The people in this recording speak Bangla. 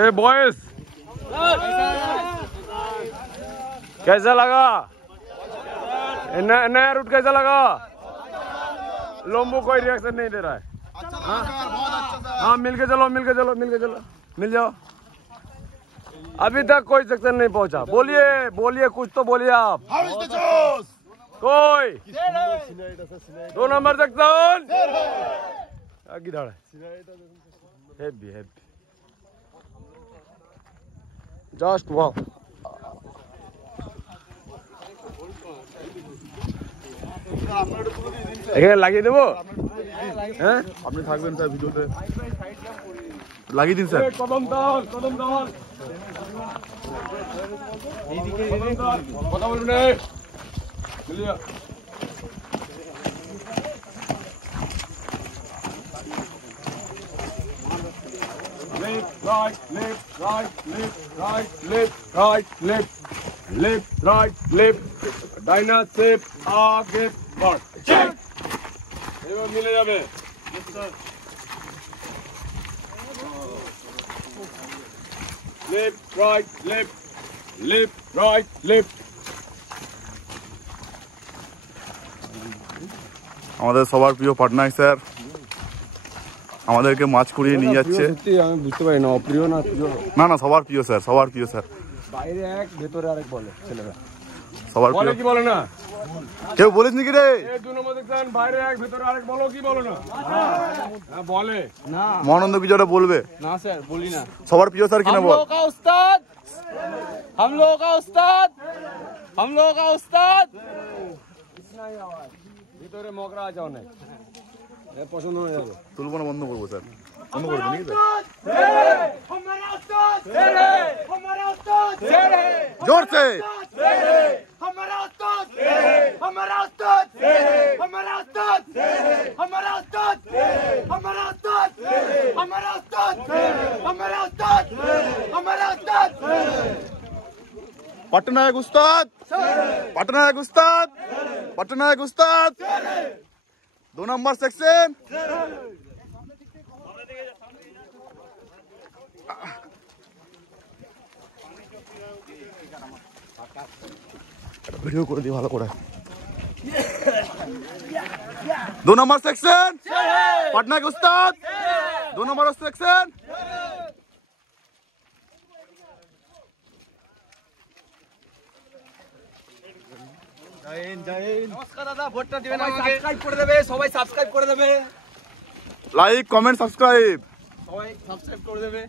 ए बॉयज कैसा लगा? नया रूट कैसा लगा? लोम्बो कोई रिएक्शन नहीं दे रहा है। अच्छा लगा सर, बहुत अच्छा सर। हाँ मिलके चलो मिलके चलो मिलके चलो मिल जाओ। अभी तक कोई सेक्शन नहीं पहुंचा। बोलिए बोलिए कुछ तो बोलिए आप। कोई 2 नंबर सेक्शन किधर है? Heavy heavy just wow. এখানে লাগিয়ে দেবো? হ্যাঁ আপনি থাকবেন স্যার ভিডিওতে, লাগিয়ে দিন স্যার। কদম দল কথা বলবেন না। Left, right, left, right, left, right, left, right, left, left, right, left. Dyna shape আগে বাড়। চেক। এবার মিলে যাবে। Left, right, left, left, right, left. আমাদের সবার প্রিয় পাটনায়ক স্যার আমাদেরকে মাছ কুড়িয়ে নিয়ে যাচ্ছে। আমি বুঝতে পারি না অপ্রিয় না প্রিয়। না না সবার প্রিয় স্যার, সবার প্রিয় স্যার। বাইরে এক ভেতরে আরেক বলে ছেলেরা। সবার বলে প্রিয় কি বলে না? কেউ বলিস নাকি রে? এই 2 নম্বর দেখছেন বাইরে এক ভেতরে আরেক বলো কি বলো না? হ্যাঁ বলে না। মহানন্দ কিছু একটা বলবে না স্যার বলি না। সবার প্রিয় স্যার কিনা বল। हम लोगों का उस्ताद इतना ही आवाज ভিতরে মগরা আছে অনেক। পছন্দ হয়ে যাবে। তুলবো না বন্ধ করবো স্যার, বন্ধ করবো নাকি স্যার? जोर से पटनायक उस्ताद, पटनायक उस्ताद, पटनायक उस्ताद। 2 नंबर सेक्शन ভিডিও করে দিই ভালো করে। 2 नंबर सेक्शन पटनायक उस्ताद, 2 नंबर सेक्शन। নমস্কার দাদা, ভোটটা দিবেন আমাকে। সাবস্ক্রাইব করে দেবে সবাই, সাবস্ক্রাইব করে দেবে লাইক কমেন্ট সাবস্ক্রাইব সবাই, সাবস্ক্রাইব করে দেবে।